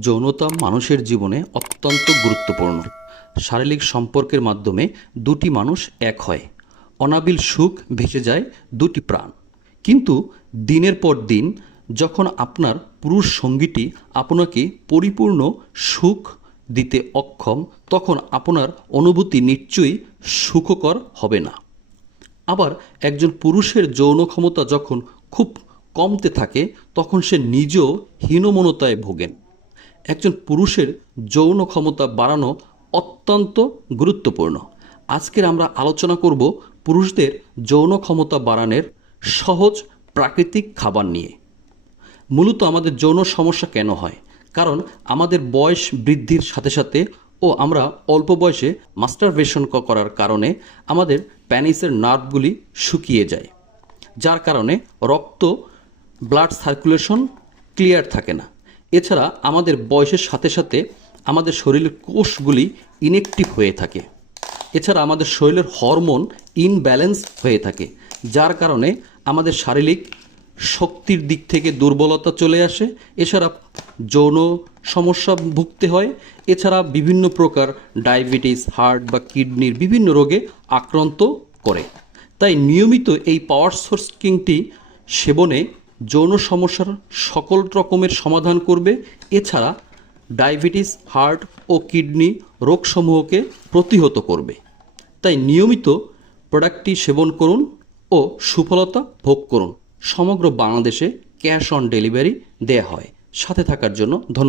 যৌনতা মানুষের জীবনে অত্যন্ত গুরুত্বপূর্ণ। শারীরিক সম্পর্কের মাধ্যমে দুটি মানুষ এক হয়। অনাবিল সুখ ভেসে যায় দুটি প্রাণ। কিন্তু দিনের পর দিন যখন আপনার পুরুষ সঙ্গীটি আপনাকে পরিপূর্ণ সুখ দিতে অক্ষম, তখন আপনার অনুভূতি নিশ্চয়ই সুখকর হবে না। আবার একজন পুরুষের যৌন ক্ষমতা যখন খুব কমতে থাকে, তখন সে নিজেও হীনমনতায় ভোগেন। একজন পুরুষের যৌন ক্ষমতা বাড়ানো অত্যন্ত গুরুত্বপূর্ণ। আজকের আমরা আলোচনা করব পুরুষদের যৌন ক্ষমতা বাড়ানোর সহজ প্রাকৃতিক খাবার নিয়ে। মূলত আমাদের যৌন সমস্যা কেন হয়? কারণ আমাদের বয়স বৃদ্ধির সাথে সাথে ও আমরা অল্প বয়সে মাস্টারবেশন করার কারণে আমাদের প্যানিসের নার্ভগুলি শুকিয়ে যায়। যার কারণে রক্ত, ব্লাড সার্কুলেশন ক্লিয়ার থাকে না। এছাড়া আমাদের বয়সের সাথে সাথে আমাদের শরীরের কোষগুলি ইনেকটিভ হয়ে থাকে। এছাড়া আমাদের শরীরের হরমোন ইনব্যালেন্স হয়ে থাকে, যার কারণে আমাদের শারীরিক শক্তির দিক থেকে দুর্বলতা চলে আসে। এছাড়া যৌন সমস্যা ভুগতে হয়। এছাড়া বিভিন্ন প্রকার ডায়াবেটিস, হার্ট বা কিডনির বিভিন্ন রোগে আক্রান্ত করে। তাই নিয়মিত এই পাওয়ার সোর্স কিংটি সেবনে যৌন সমস্যার সকল রকমের সমাধান করবে। এছাড়া ডায়াবেটিস, হার্ট ও কিডনি রোগসমূহকে প্রতিহত করবে। তাই নিয়মিত প্রোডাক্টটি সেবন করুন ও সুফলতা ভোগ করুন। সমগ্র বাংলাদেশে ক্যাশ অন ডেলিভারি দেয়া হয়। সাথে থাকার জন্য ধন্যবাদ।